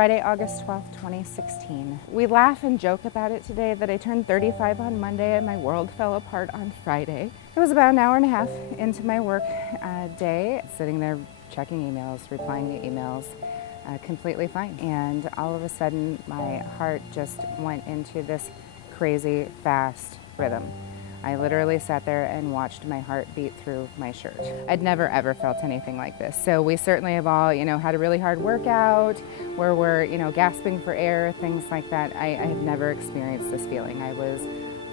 Friday, August 12th, 2016. We laugh and joke about it today that I turned 35 on Monday and my world fell apart on Friday. It was about an hour and a half into my work day, sitting there checking emails, replying to emails, completely fine. And all of a sudden, my heart just went into this crazy fast rhythm. I literally sat there and watched my heart beat through my shirt. I'd never ever felt anything like this. So we certainly have all, had a really hard workout where we're, gasping for air, things like that. I have never experienced this feeling. I was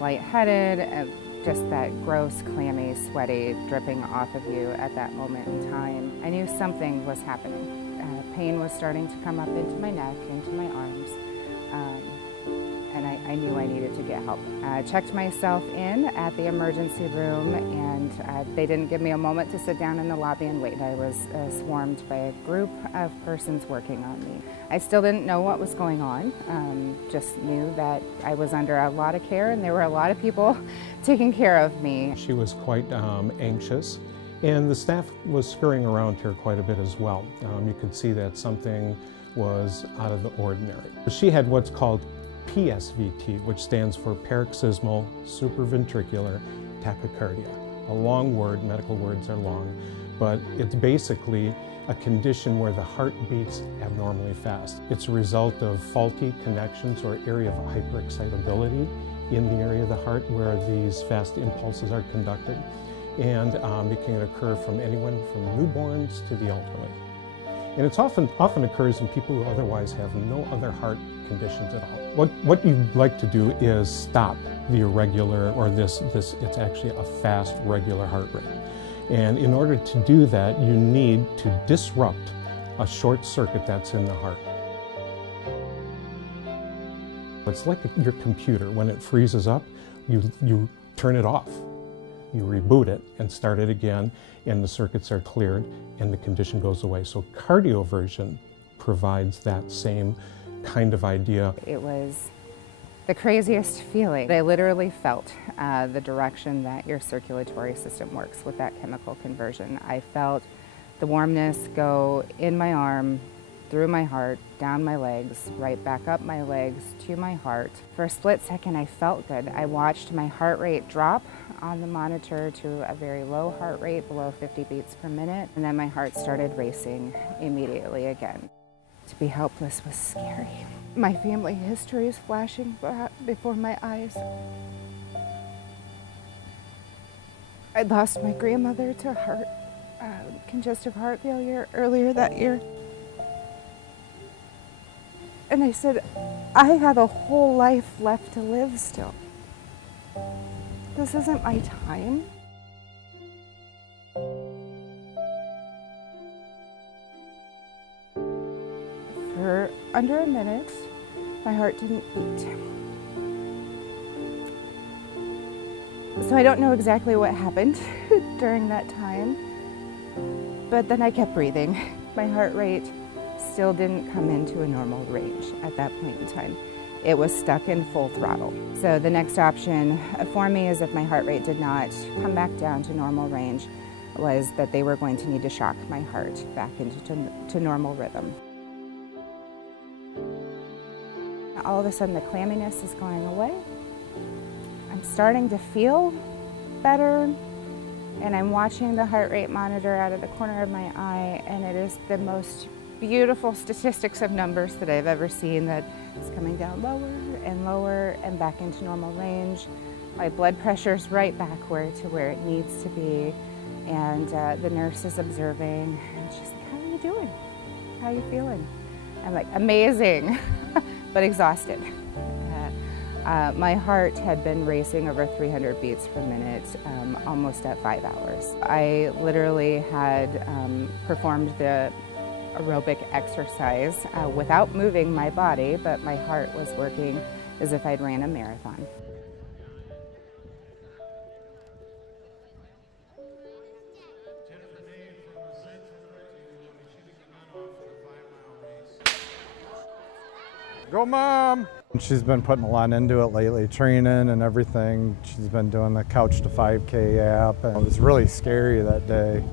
lightheaded, just that gross, clammy, sweaty, dripping off of you at that moment in time. I knew something was happening. Pain was starting to come up into my neck, into my arms. And I knew I needed to get help. I checked myself in at the emergency room, and they didn't give me a moment to sit down in the lobby and wait. I was swarmed by a group of persons working on me. I still didn't know what was going on, just knew that I was under a lot of care and there were a lot of people taking care of me. She was quite anxious, and the staff was scurrying around her quite a bit as well. You could see that something was out of the ordinary. She had what's called PSVT, which stands for paroxysmal supraventricular tachycardia. A long word, medical words are long, but it's basically a condition where the heart beats abnormally fast. It's a result of faulty connections or area of hyperexcitability in the area of the heart where these fast impulses are conducted. And it can occur from anyone from newborns to the elderly. And it often occurs in people who otherwise have no other heart conditions at all. What you'd like to do is stop the irregular, or it's actually a fast, regular heart rate. And in order to do that, you need to disrupt a short circuit that's in the heart. It's like your computer. When it freezes up, you turn it off. You reboot it and start it again, and the circuits are cleared and the condition goes away. So cardioversion provides that same kind of idea. It was the craziest feeling. I literally felt the direction that your circulatory system works with that chemical conversion. I felt the warmness go in my arm, through my heart, down my legs, right back up my legs to my heart. For a split second, I felt good. I watched my heart rate drop on the monitor to a very low heart rate, below 50 beats per minute, and then my heart started racing immediately again. To be helpless was scary. My family history is flashing before my eyes. I lost my grandmother to congestive heart failure earlier that year. And I said, I have a whole life left to live still. This isn't my time. For under a minute, my heart didn't beat. So I don't know exactly what happened during that time, but then I kept breathing. My heart rate still didn't come into a normal range at that point in time. It was stuck in full throttle. So the next option for me is, if my heart rate did not come back down to normal range, was that they were going to need to shock my heart back into normal rhythm. All of a sudden the clamminess is going away. I'm starting to feel better, and I'm watching the heart rate monitor out of the corner of my eye, and it is the most beautiful statistics of numbers that I've ever seen, that it's coming down lower and back into normal range. My blood pressure's right back to where it needs to be, and the nurse is observing, and she's like, how are you doing? How are you feeling? I'm like, amazing, but exhausted. My heart had been racing over 300 beats per minute, almost at 5 hours. I literally had performed the aerobic exercise without moving my body, but my heart was working as if I'd ran a marathon. Go, Mom! She's been putting a lot into it lately, training and everything. She's been doing the Couch to 5K app, and it was really scary that day.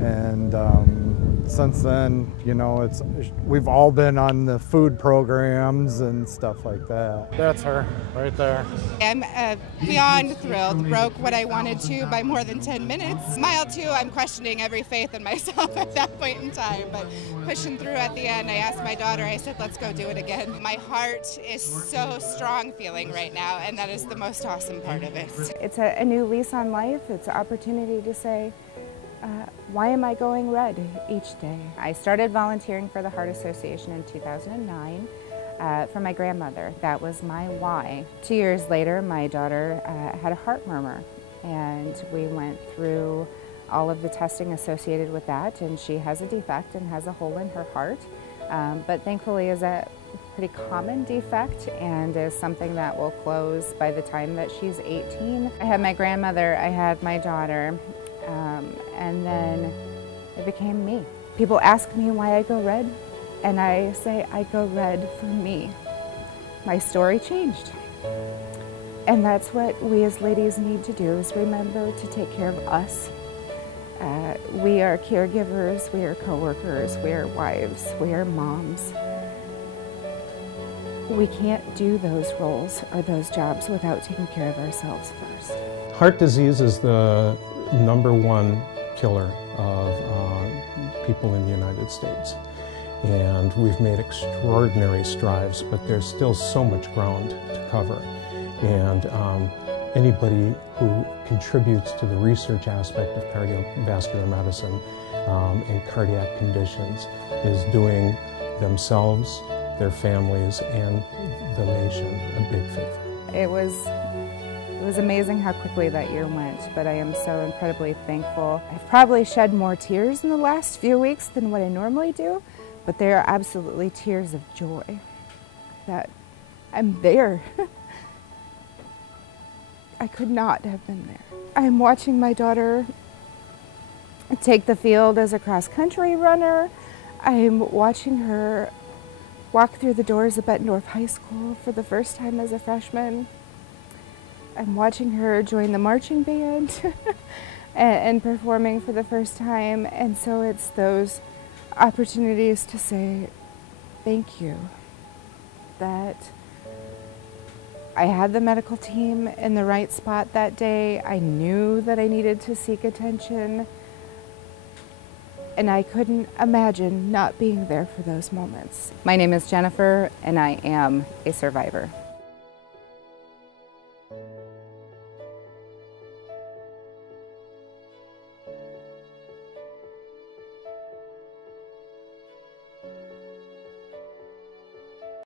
And since then, you know, we've all been on the food programs and stuff like that. That's her right there. I'm beyond thrilled. Broke what I wanted to by more than 10 minutes. Mile 2, I'm questioning every faith in myself at that point in time, but pushing through at the end, I asked my daughter, I said, let's go do it again. My heart is so strong feeling right now, and that is the most awesome part of it. It's a new lease on life. It's an opportunity to say, why am I going red each day? I started volunteering for the Heart Association in 2009 for my grandmother. That was my why. 2 years later, my daughter had a heart murmur, and we went through all of the testing associated with that, and she has a defect and has a hole in her heart, but thankfully is a pretty common defect and is something that will close by the time that she's 18. I had my grandmother, I had my daughter, and then it became me. People ask me why I go red, and I say I go red for me. My story changed. And that's what we as ladies need to do, is remember to take care of us. We are caregivers, we are coworkers, we are wives, we are moms. We can't do those roles or those jobs without taking care of ourselves first. Heart disease is the #1 killer of people in the United States. And we've made extraordinary strides, but there's still so much ground to cover. And anybody who contributes to the research aspect of cardiovascular medicine and cardiac conditions is doing themselves, their families, and the nation a big favor. It was amazing how quickly that year went, but I am so incredibly thankful. I've probably shed more tears in the last few weeks than what I normally do, but they are absolutely tears of joy that I'm there. I could not have been there. I'm watching my daughter take the field as a cross-country runner. I'm watching her walk through the doors of Bettendorf High School for the first time as a freshman. I'm watching her join the marching band and performing for the first time. And so it's those opportunities to say thank you, that I had the medical team in the right spot that day. I knew that I needed to seek attention, and I couldn't imagine not being there for those moments. My name is Jennifer, and I am a survivor.